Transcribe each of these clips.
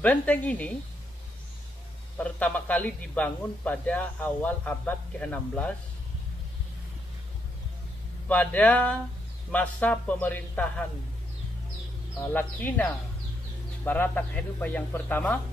Benteng ini pertama kali dibangun pada awal abad ke-16 pada masa pemerintahan Lakina Barata Kahedupa yang pertama.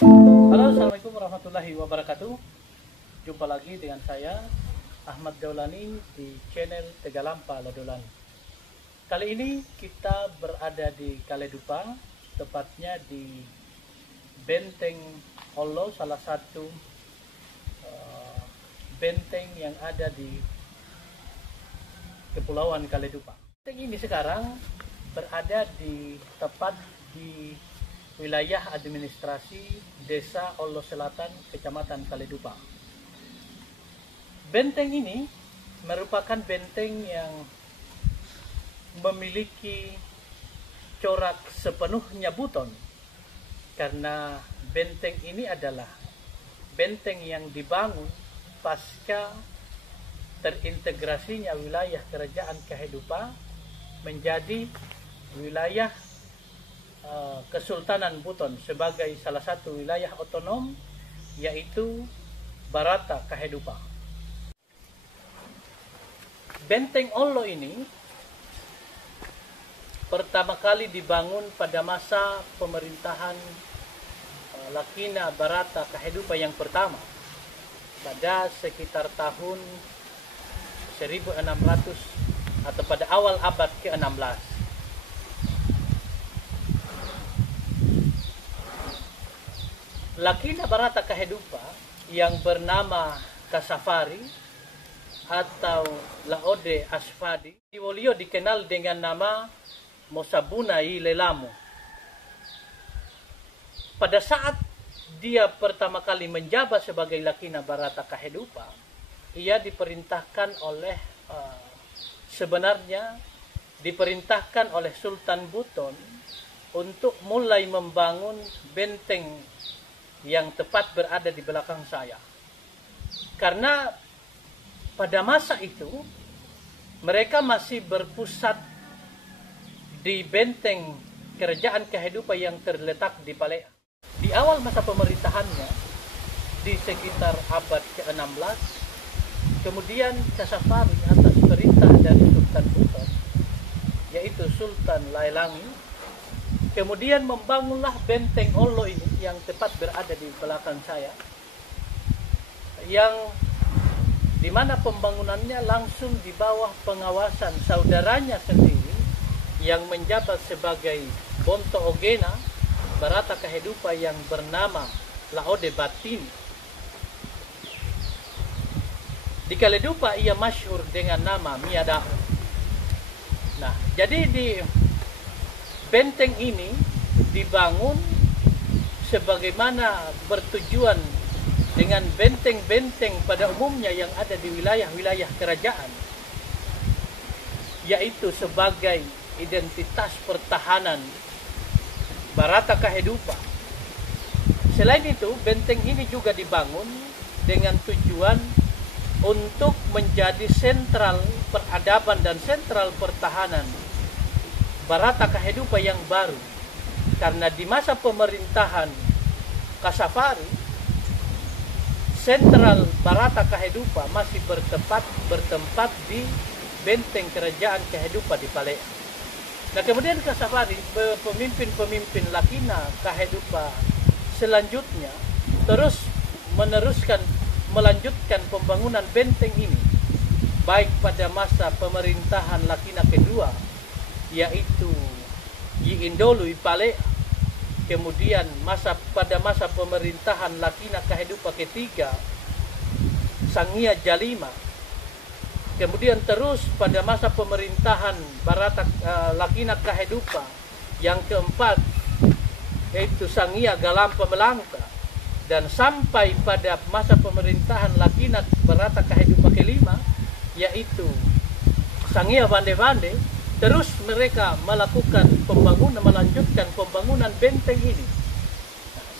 Halo, assalamualaikum warahmatullahi wabarakatuh. Jumpa lagi dengan saya Ahmad Daulani di channel Tegalampa Ladolani. Kali ini kita berada di Kaledupa, tepatnya di Benteng Ollo, salah satu benteng yang ada di Kepulauan Kaledupa. Benteng ini sekarang berada tepat di wilayah administrasi Desa Ollo Selatan, Kecamatan Kaledupa. Benteng ini merupakan benteng yang memiliki corak sepenuhnya buton, karena benteng ini adalah benteng yang dibangun pasca terintegrasinya wilayah Kerajaan Kahedupa menjadi wilayah Kesultanan Buton sebagai salah satu wilayah otonom, yaitu Barata Kahedupa. Benteng Ollo ini pertama kali dibangun pada masa pemerintahan Lakina Barata Kahedupa yang pertama pada sekitar tahun 1600 atau pada awal abad ke-16. Lakina Barata Kahedupa yang bernama Kasafari atau Laode Asfadi Diwolio dikenal dengan nama Mosabunai Lelamu. Pada saat dia pertama kali menjabat sebagai Lakina Barata Kahedupa, ia diperintahkan oleh diperintahkan oleh Sultan Buton untuk mulai membangun benteng yang tepat berada di belakang saya. Karena pada masa itu mereka masih berpusat di benteng Kerajaan Kahedupa yang terletak di Palea. Di awal masa pemerintahannya di sekitar abad ke-16, kemudian Kasafari atas perintah dari Sultan Buton, yaitu Sultan Lailangi, kemudian membangunlah benteng Ollo ini yang tepat berada di belakang saya, yang dimana pembangunannya langsung di bawah pengawasan saudaranya sendiri yang menjabat sebagai Bonto Ogena Barata Kahedupa yang bernama Laode Batini. Di Kaledupa ia masyhur dengan nama Miadao. Nah, jadi di benteng ini dibangun sebagaimana bertujuan dengan benteng-benteng pada umumnya yang ada di wilayah-wilayah kerajaan, yaitu sebagai identitas pertahanan Barata Kahedupa. Selain itu, benteng ini juga dibangun dengan tujuan untuk menjadi sentral peradaban dan sentral pertahanan Barata Kahedupa yang baru, karena di masa pemerintahan Kasafari, sentral Barata Kahedupa masih bertempat di benteng kerajaan kehidupan di Palea. Nah kemudian Kasafari, pemimpin-pemimpin Lakina kehidupan selanjutnya terus melanjutkan pembangunan benteng ini, baik pada masa pemerintahan Lakina kedua, yaitu Yi Indolu Palea, kemudian pada masa pemerintahan Lakina kehidupan ketiga, Sangia Jalima, kemudian terus pada masa pemerintahan Barata Lakina kehidupan yang keempat, yaitu Sangia Galampa Melangka, dan sampai pada masa pemerintahan Lakina Barata kehidupan kelima, yaitu Sangia Vande-Vande. Terus mereka melanjutkan pembangunan benteng ini,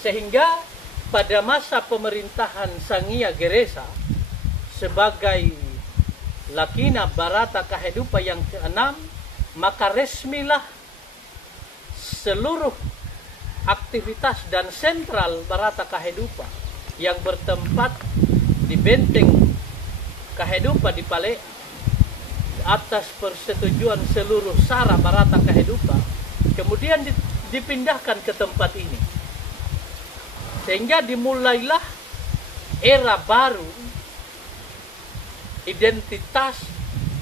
sehingga pada masa pemerintahan Sangia Geresa sebagai Lakina Barata kehidupan yang keenam, maka resmilah seluruh aktivitas dan sentral Barata kehidupan yang bertempat di benteng kehidupan di Palea atas persetujuan seluruh sara Barata kehidupan, kemudian dipindahkan ke tempat ini, sehingga dimulailah era baru, identitas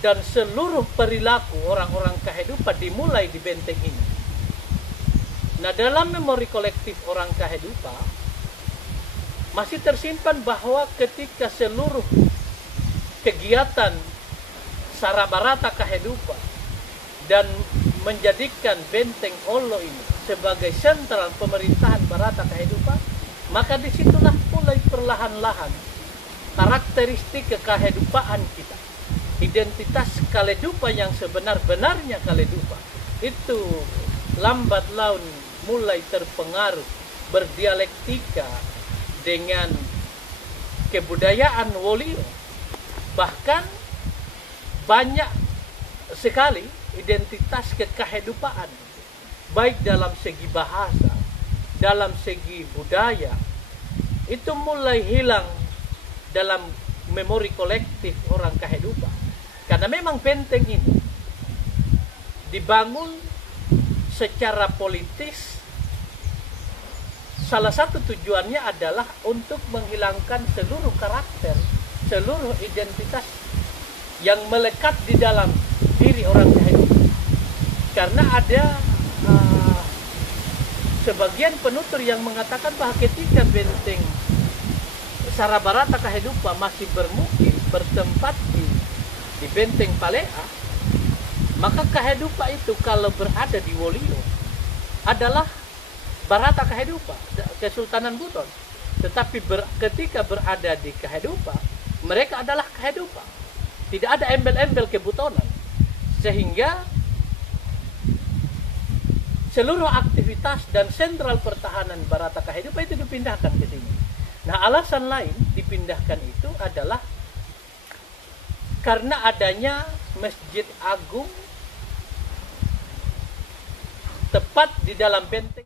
dan seluruh perilaku orang-orang kehidupan dimulai di benteng ini. Nah, dalam memori kolektif orang kehidupan masih tersimpan bahwa ketika seluruh kegiatan sara Barata kehidupan dan menjadikan benteng Olo ini sebagai sentral pemerintahan Barata kehidupan, maka disitulah mulai perlahan-lahan karakteristik kekehidupaan kita, identitas Kaledupa yang sebenar-benarnya Kaledupa itu lambat laun mulai terpengaruh berdialektika dengan kebudayaan Wolio. Bahkan banyak sekali identitas kekehidupaan, baik dalam segi bahasa, dalam segi budaya, itu mulai hilang dalam memori kolektif orang kehidupan. Karena memang benteng ini dibangun secara politis. Salah satu tujuannya adalah untuk menghilangkan seluruh karakter, seluruh identitas yang melekat di dalam diri orang kehidupan. Karena ada sebagian penutur yang mengatakan bahwa ketika benteng Sara Barata kehidupan masih bermukim, bertempat di benteng Palea, maka kehidupan itu kalau berada di Wolio adalah Barata kehidupan, Kesultanan Buton. Tetapi ketika berada di kehidupan, mereka adalah kehidupan. Tidak ada embel-embel kebutonan. Sehingga seluruh aktivitas dan sentral pertahanan Barata kehidupan itu dipindahkan ke sini. Nah, alasan lain dipindahkan itu adalah karena adanya Masjid Agung tepat di dalam benteng.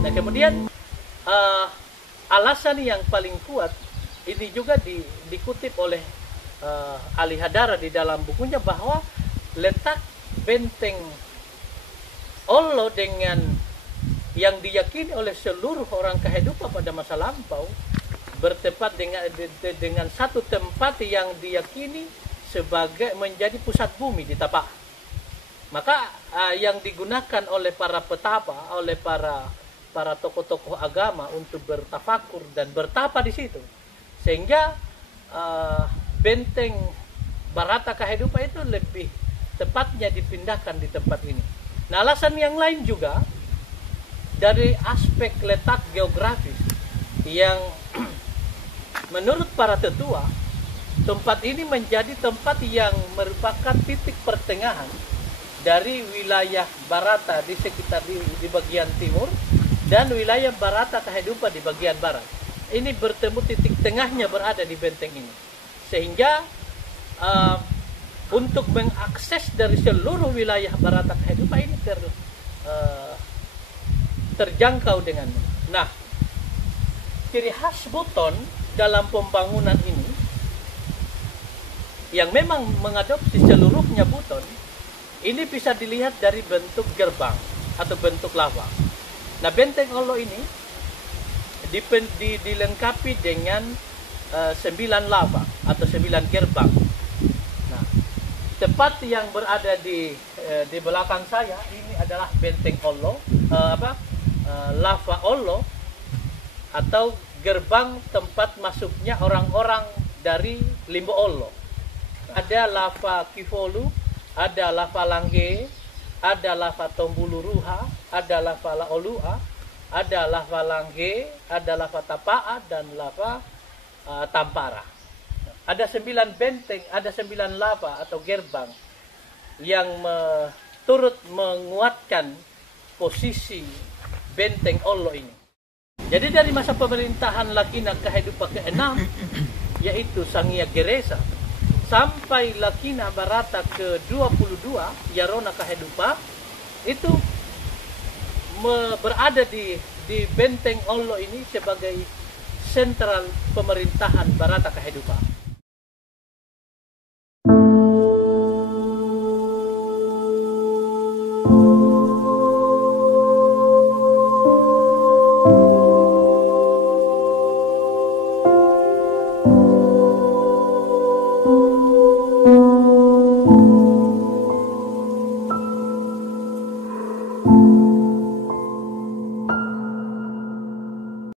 Nah, kemudian alasan yang paling kuat ini juga dikutip oleh Ali Hadara di dalam bukunya, bahwa letak benteng Olo dengan yang diyakini oleh seluruh orang kehidupan pada masa lampau bertempat dengan satu tempat yang diyakini sebagai menjadi pusat bumi di Tapak. Maka yang digunakan oleh para petapa, oleh para tokoh-tokoh agama untuk bertafakur dan bertapa di situ, sehingga benteng Barata kehidupan itu lebih tepatnya dipindahkan di tempat ini. Nah, alasan yang lain juga dari aspek letak geografis yang menurut para tetua, tempat ini menjadi tempat yang merupakan titik pertengahan dari wilayah Barata di sekitar di bagian timur dan wilayah Barata kehidupan di bagian barat. Ini bertemu, titik tengahnya berada di benteng ini. Sehingga untuk mengakses dari seluruh wilayah Barata kehidupan ini terjangkau dengan. Nah, ciri khas Buton dalam pembangunan ini yang memang mengadopsi seluruhnya Buton ini bisa dilihat dari bentuk gerbang atau bentuk lava. Nah, benteng Olo ini dilengkapi dengan 9 lava atau 9 gerbang. Nah, tepat yang berada di belakang saya ini adalah benteng Olo, lava Olo, atau gerbang tempat masuknya orang-orang dari Limbo Olo. Ada lava Kifolu, ada lava Langge, ada lava Tombuluruha, ada lava Laolua, ada lava Langge, ada lava Tapaa, dan lava Tampara. Ada 9 benteng, ada 9 lava atau gerbang yang turut menguatkan posisi benteng Olo ini. Jadi dari masa pemerintahan Lakina Kehidupan ke-6, yaitu Sangia Geresa, sampai Lakina Barata ke-22, Yarona Kehidupan, itu berada di benteng Olo ini sebagai sentral pemerintahan Barata Kehidupan.